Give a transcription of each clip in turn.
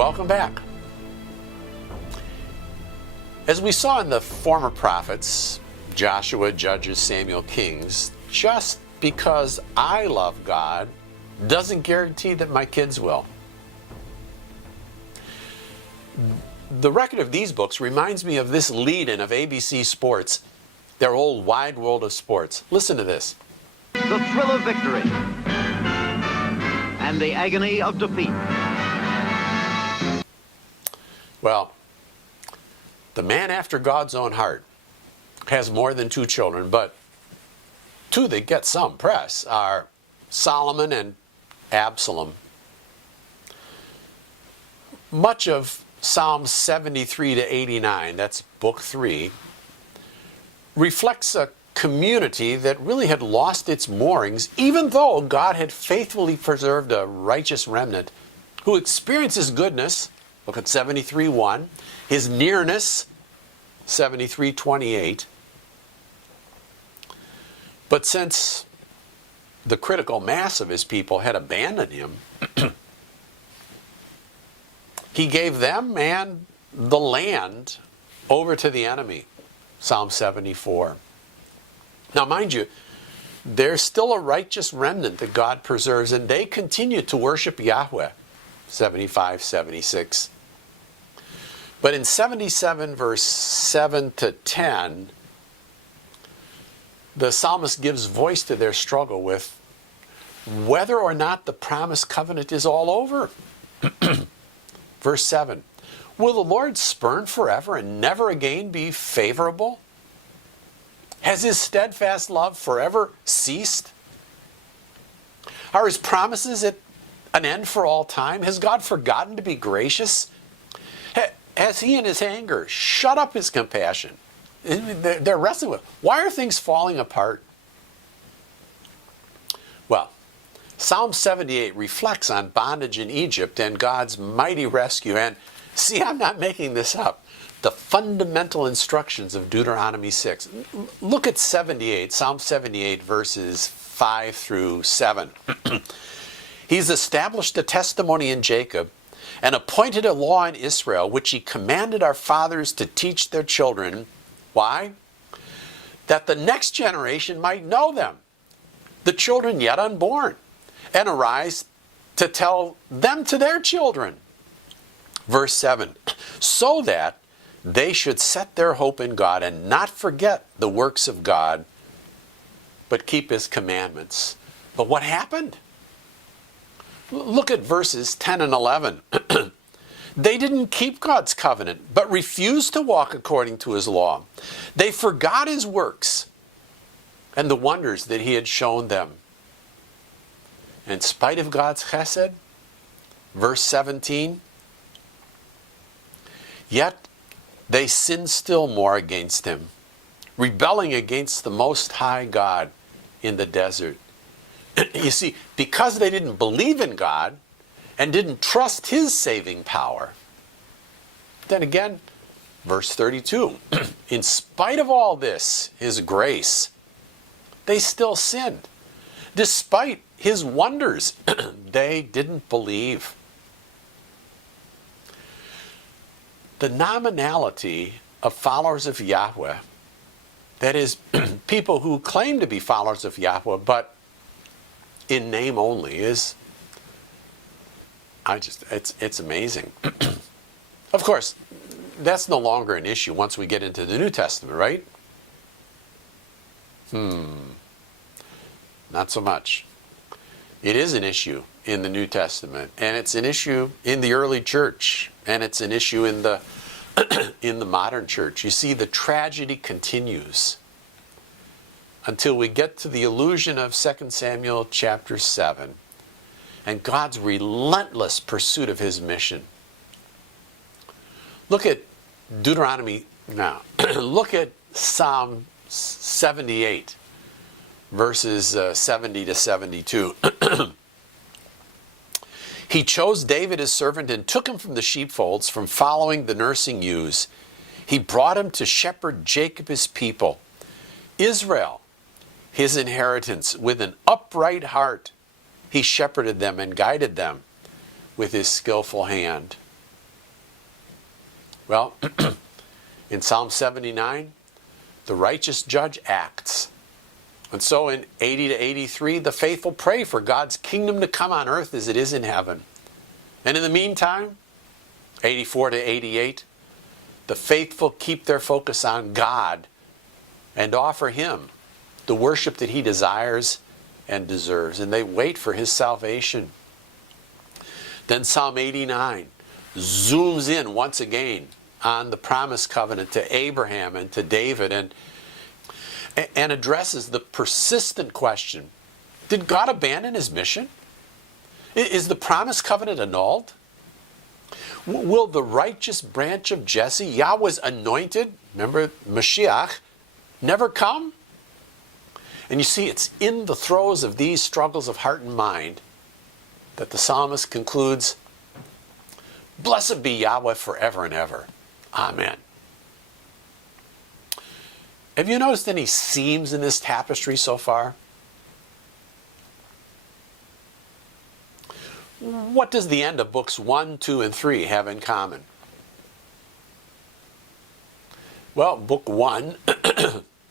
Welcome back. As we saw in the former prophets, Joshua, Judges, Samuel, Kings, just because I love God doesn't guarantee that my kids will. The record of these books reminds me of this lead-in of ABC Sports, their old Wide World of Sports. Listen to this. The thrill of victory and the agony of defeat. Well, the man after God's own heart has more than 2 children, but 2 that get some press are Solomon and Absalom. Much of Psalms 73 to 89, that's book 3, reflects a community that really had lost its moorings, even though God had faithfully preserved a righteous remnant who experiences goodness. Look at 73:1, his nearness, 73:28. But since the critical mass of his people had abandoned him, he gave them and the land over to the enemy, Psalm 74. Now, mind you, there's still a righteous remnant that God preserves, and they continue to worship Yahweh, 75, 76. But in 77, verse 7 to 10, the psalmist gives voice to their struggle with whether or not the promised covenant is all over. Verse 7, will the Lord spurn forever and never again be favorable? Has his steadfast love forever ceased? Are his promises at an end for all time? Has God forgotten to be gracious? Has he in his anger shut up his compassion? They're wrestling with, why are things falling apart? Well, Psalm 78 reflects on bondage in Egypt and God's mighty rescue. And see, I'm not making this up. The fundamental instructions of Deuteronomy 6. Look at 78, Psalm 78, verses 5 through 7. He's established a testimony in Jacob and appointed a law in Israel, which he commanded our fathers to teach their children. Why? That the next generation might know them, the children yet unborn, and arise to tell them to their children. Verse 7, so that they should set their hope in God and not forget the works of God, but keep his commandments. But what happened? Look at verses 10 and 11. They didn't keep God's covenant, but refused to walk according to his law. They forgot his works and the wonders that he had shown them. In spite of God's chesed, verse 17, yet they sinned still more against him, rebelling against the Most High God in the desert. You see, because they didn't believe in God and didn't trust his saving power, then again, verse 32, in spite of all this, his grace, they still sinned. Despite his wonders, they didn't believe. The nominality of followers of Yahweh, that is, people who claim to be followers of Yahweh, but in name only, is, it's amazing. Of course, that's no longer an issue once we get into the New Testament, right? Not so much. It is an issue in the New Testament, and it's an issue in the early church, and it's an issue in the in the modern church. You see, the tragedy continues until we get to the allusion of 2 Samuel chapter 7 and God's relentless pursuit of his mission. Look at Deuteronomy now. Look at Psalm 78, verses 70 to 72. He chose David his servant and took him from the sheepfolds, from following the nursing ewes. He brought him to shepherd Jacob his people, Israel his inheritance. With an upright heart he shepherded them and guided them with his skillful hand. Well, in Psalm 79, the righteous judge acts. And so in 80 to 83, the faithful pray for God's kingdom to come on earth as it is in heaven. And in the meantime, 84 to 88, the faithful keep their focus on God and offer Him the worship that He desires and deserves. And they wait for His salvation. Then Psalm 89 zooms in once again on the promised covenant to Abraham and to David and addresses the persistent question, did God abandon His mission? Is the promised covenant annulled? Will the righteous branch of Jesse, Yahweh's anointed, remember Mashiach, never come? And you see, it's in the throes of these struggles of heart and mind that the psalmist concludes, blessed be Yahweh forever and ever. Amen. Have you noticed any seams in this tapestry so far? What does the end of books 1, 2, and 3 have in common? Well, book 1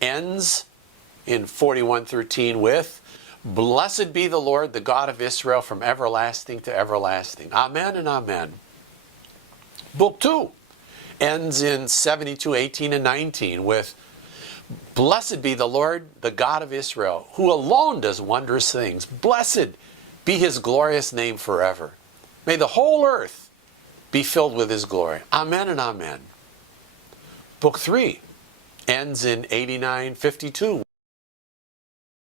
ends in 41:13 with, blessed be the Lord, the God of Israel, from everlasting to everlasting. Amen and amen. Book 2 ends in 72:18 and 19 with, blessed be the Lord, the God of Israel, who alone does wondrous things. Blessed be His glorious name forever. May the whole earth be filled with His glory. Amen and amen. Book 3 ends in 89:52.